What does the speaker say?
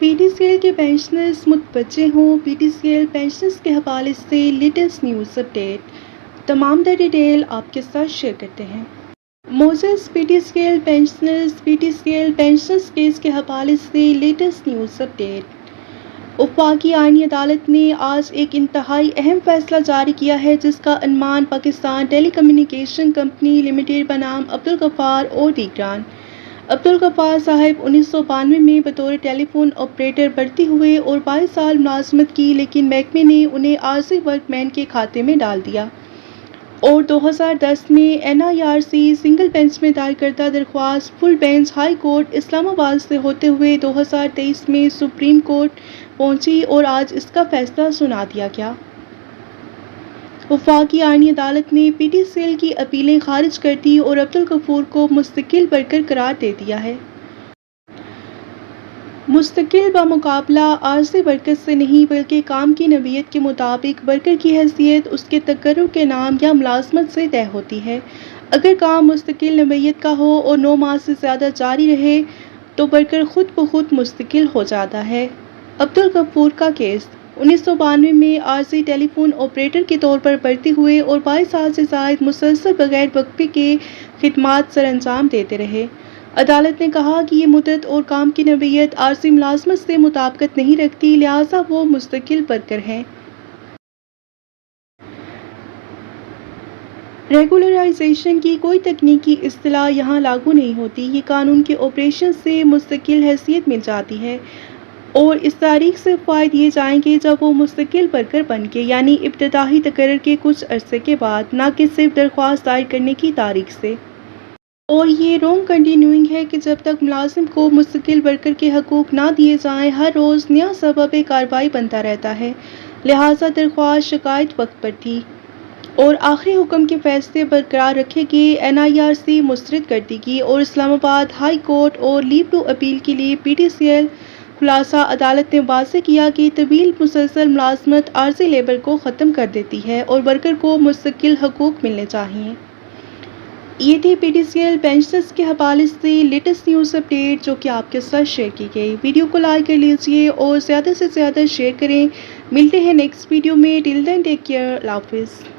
پی T C L کے pensioners متوجہ ہوں، P T C L pensioners کے حوالے سے لیٹسٹ نیوز اپڈیٹ، تمام ڈیٹیل آپ کے ساتھ شیئر کرتے ہیں۔ موزس P T C L pensioners case کے حوالے سے لیٹسٹ نیوز اپڈیٹ۔ وفاقی آئینی عدالت نے آج ایک انتہائی اہم فیصلہ جاری کیا ہے جس کا عنوان پاکستان ٹیلی کمیونیکیشن کمپنی لمیٹڈ بنام عبدالغفار اور دیگران۔ عبدالغفار صاحب 1992 میں بطور ٹیلی فون آپریٹر بھرتی ہوئے اور 22 سال ملازمت کی، لیکن محکمے نے انہیں عارضی ورک مین کے کھاتے میں ڈال دیا اور 2010 میں N I R C single bench میں دائر کردہ درخواست full bench high court Islamabad سے ہوتے ہوئے 2023 میں سپریم کورٹ پہنچی اور آج اس کا فیصلہ سنا دیا گیا۔ وفاقی آئینی عدالت نے پی ٹی سی ایل کی اپیلیں خارج کر دیں اور عبدالغفور کو مستقل ورکر قرار دے دیا ہے۔ مستقل بمقابلہ عارضی ورکر سے نہیں بلکہ کام کی نوعیت کے مطابق ورکر کی حیثیت اس کے تقرر کے نام یا ملازمت سے طے ہوتی ہے۔ اگر کام مستقل نوعیت کا ہو اور 9 ماہ سے زیادہ جاری رہے تو ورکر خود بخود مستقل ہو جاتا ہے۔ عبدالغفور کا کیس: 1992 میں عارضی ٹیلی فون آپریٹر کے طور پر بھرتی ہوئے اور 22 سال سے زائد مسلسل بغیر وقفے کے خدمات سر انجام دیتے رہے۔ عدالت نے کہا کہ یہ مدت اور کام کی نوعیت عارضی ملازمت سے مطابقت نہیں رکھتی، لہٰذا وہ مستقل ورکر ہیں۔ ریگولرائزیشن کی کوئی تکنیکی اصطلاح یہاں لاگو نہیں ہوتی، یہ قانون کے آپریشن سے مستقل حیثیت مل جاتی ہے اور اس تاریخ سے فائد دیے جائیں گے جب وہ مستقل ورکر بن کے، یعنی ابتدائی تقرر کے کچھ عرصے کے بعد، نہ کہ صرف درخواست دائر کرنے کی تاریخ سے۔ اور یہ رونگ کنٹینیوئنگ ہے کہ جب تک ملازم کو مستقل ورکر کے حقوق نہ دیے جائیں، ہر روز نیا سبب کارروائی بنتا رہتا ہے، لہٰذا درخواست شکایت وقت پر تھی اور آخری حکم کے فیصلے برقرار رکھے گئے۔ این آئی آر سی مسترد کر دی گئی اور اسلام آباد ہائی کورٹ اور لیو ٹو اپیل کے لیے پی ٹی سی ایل۔ خلاصہ: عدالت نے واضح کیا کہ طویل مسلسل ملازمت عارضی لیبر کو ختم کر دیتی ہے اور ورکر کو مستقل حقوق ملنے چاہئیں۔ یہ تھی P T C L pensioners کے حوالے سے لیٹسٹ نیوز اپڈیٹ جو کہ آپ کے ساتھ شیئر کی گئی۔ ویڈیو کو لائک کر لیجئے اور زیادہ سے زیادہ شیئر کریں۔ ملتے ہیں نیکسٹ ویڈیو میں، ٹل دین ٹیک کیئر، اللہ حافظ۔